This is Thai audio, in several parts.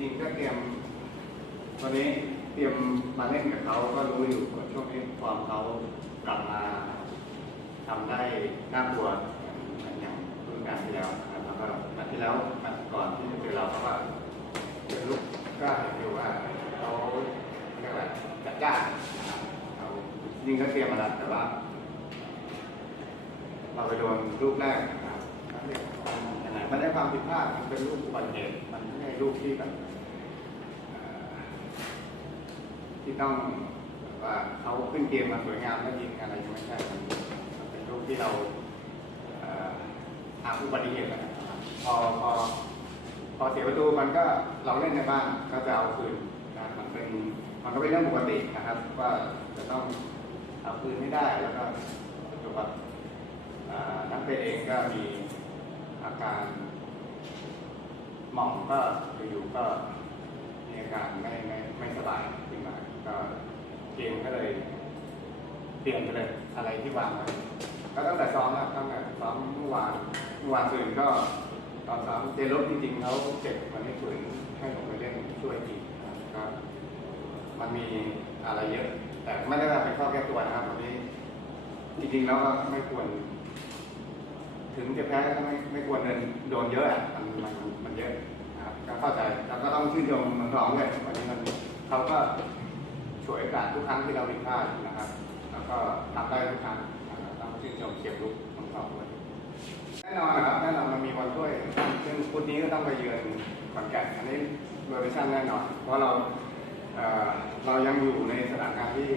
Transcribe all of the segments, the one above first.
ริงก็เตรียมวันนี้เตรียมมาเล่นกับเขาก็รู้อยู่ว่าช่วงนี้ความเขากลับมาทำได้น่ากลัวอย่างรุ่นการที่แล้วนะครับแล้วก็นัดที่แล้วนัดก่อนที่จะเจอเราเขาก็เป็นลูกก็เห็นอยู่ว่าเขาเรียกว่าจัดจ้านเขาจริงก็เตรียมมาแล้วแต่ว่า เราไปโดนลูกแรก มันได้ความผิดพลาดมันเป็นลูกอุบัติเหตุมันไม่ใช่ลูกที่แบบที่ต้องว่าเขาขึ้นเกมมาสวยงามแล้วยิงอะไรยังไม่ใช่มันมันเป็นลูกที่เราอ่อทำอุบัติเหตุนะครับพอพอพอเสียประตูมันก็เราเล่นในบ้านก็จะเอาคืนนะมันเป็นมันก็เป็นเรื่องปกตินะครับ ว่าจะต้องเอาคืนให้ได้แล้วก็ประตูแบบนักเตะเองก็มี การหม่องก็อยู่ๆก็มีอาการไม่ไม่ไม่สบายขึ้นมาก็เกมก็เลยเปลี่ยนไปเลยอะไรที่วางไว้ก็ตั้งแต่ซ้อมแล้วตั้งแต่ซ้อมเมื่อวานเมื่อวานตื่นก็ตอนซ้อมเจลบจริงๆเขาเจ็บมันไม่ฝืนให้ผมไปเล่นช่วยทีมก็มันมีอะไรเยอะ แต่ไม่ได้เป็นข้อแก้ตัวนะครับวันนี้จริงๆแล้วก็ไม่ควร ถึงจะแพ้ก็ไม่ไม่ควรเดินโดนเยอะอะมันมันมันเยอะนะครับก็เข้าใจแล้วก็ต้องชื่นชมเมืองทองด้วยวันนี้มันเขาก็ฉวยโอกาสทุกครั้งที่เราผิดพลาดนะครับ แล้วก็ทำได้ทุกครั้งต้องชื่นชมเก็บลุกเมืองทองด้วยแน่นอนนะครับแน่นอนมันมีบอลถ้วยซึ่งพุธนี้ก็ต้องไปเยือนขอนแก่นอันนี้เวอร์ชันแน่นอนเพราะเราเอ่อเรายังอยู่ในสถานการณ์ที่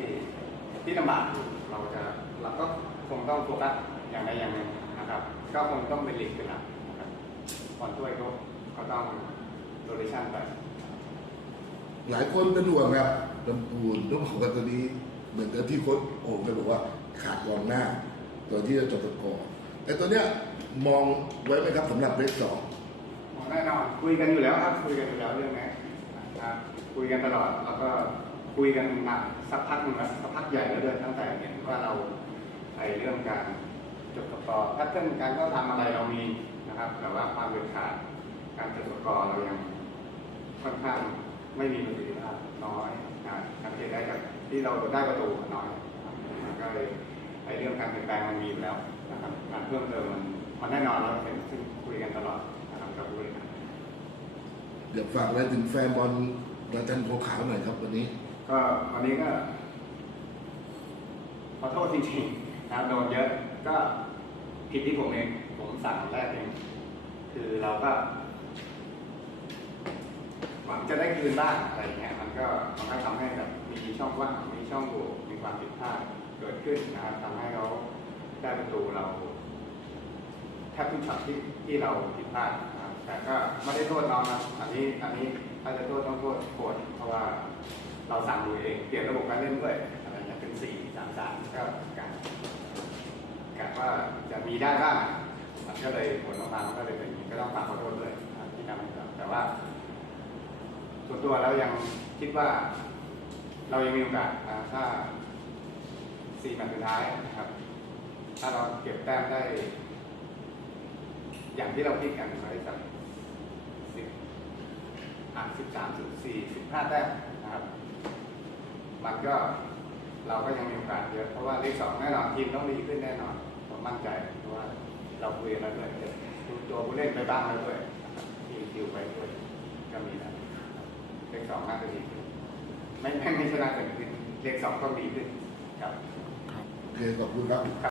ที่ลำบากเราจะเราก็คงต้องโฟกัสอย่างใดอย่างหนึ่ง นะครับก็คงต้องเป็นลีกเป็นหลักนะครับบอลถ้วยก็ก็ต้องโรเทชันไปหลายคนเป็นห่วงครับลำพูนต้องบอกว่าตัวนี้ เหมือนกับที่โค้ชโอ่งเคยบอกว่าขาดกองหน้า ตัวที่จะจบตะกอร์แต่ตัวเนี้ยมองไว้ไหมครับสำหรับเลขสองแน่นอนคุยกันอยู่แล้วครับ คุยกันอยู่แล้วเรื่องนี้นะครับคุยกันตลอดแล้วก็คุยกันมาสักพักหนึ่งแล้วสักพักใหญ่แล้วเดินตั้งแต่เห็นว่าเราไอเรื่องการ จดสกอร์แพทเทิร์นการก็ทำอะไรเรามีนะครับ แต่ว่าความเด็ดขาดการจดสกอร์เรายังค่อนข้างไม่มีประสิทธิภาพน้อยนะสังเกตได้จากที่เราได้ประตูน้อยนะครับมันก็เลยไอเรื่องการเปลี่ยนแปลงมันมีอยู่แล้วนะครับการเพิ่มเติมมันมันแน่นอนเราเห็นซึ่งคุยกันตลอดนะครับกับผู้บริหารเดี๋ยวฝากอะไรถึงแฟนบอลราชันโพขาวหน่อยครับวันนี้ ก็วันนี้ก็ขอโทษจริงๆนะครับโดนเยอะ ก็ผิดที่ผมเองผมสั่งแรกเองคือเราก็หวังจะได้คืนบ้างอะไรเงี้ยมันก็มันก็ทำให้แบบมีช่องว่างมีช่องโหว่มีความผิดพลาดเกิดขึ้นนะครับทำให้เราได้ประตูเราแทบทุกช็อตที่ที่เราผิดพลาดนะครับแต่ก็ไม่ได้โทษน้องนะอันนี้อันนี้ถ้าจะโทษต้องโทษโค้ชเพราะว่าเราสั่งดูเองเปลี่ยนระบบการเล่นด้วยอะไรเงี้ยเป็นสี่สามสามก็ การกะว่าจะมีได้บ้างมันก็เลยผลออกมามันก็เลยเป็นอย่างนี้ก็ต้องฝากขอโทษด้วยที่ทำให้เราแต่ว่า ส่วนตัวเรายังคิดว่า เรายังมีโอกาสนะถ้าสี่แมตช์สุดท้ายนะครับ ถ้าเราเก็บแต้มได้ อย่างที่เราคิดกันไว้สักสิบอะสิบสามสิบสี่สิบห้าแต้มนะครับ มันก็ เราก็ยังมีโอกาสเยอะเพราะว่าเลขสองแน่นอนทีมต้องดีขึ้นแน่นอนผมมั่นใจเพราะว่าเราคุยกันแล้วด้วยดูตัวผู้เล่นไปบ้างแล้วด้วยทีมคิวไปด้วยก็มีแล้วเลขสองน่าจะดีขึ้นไม่ไม่ไม่ชนะกันขึ้นเลขสองต้องดีขึ้นครับโอเคขอบคุณครับ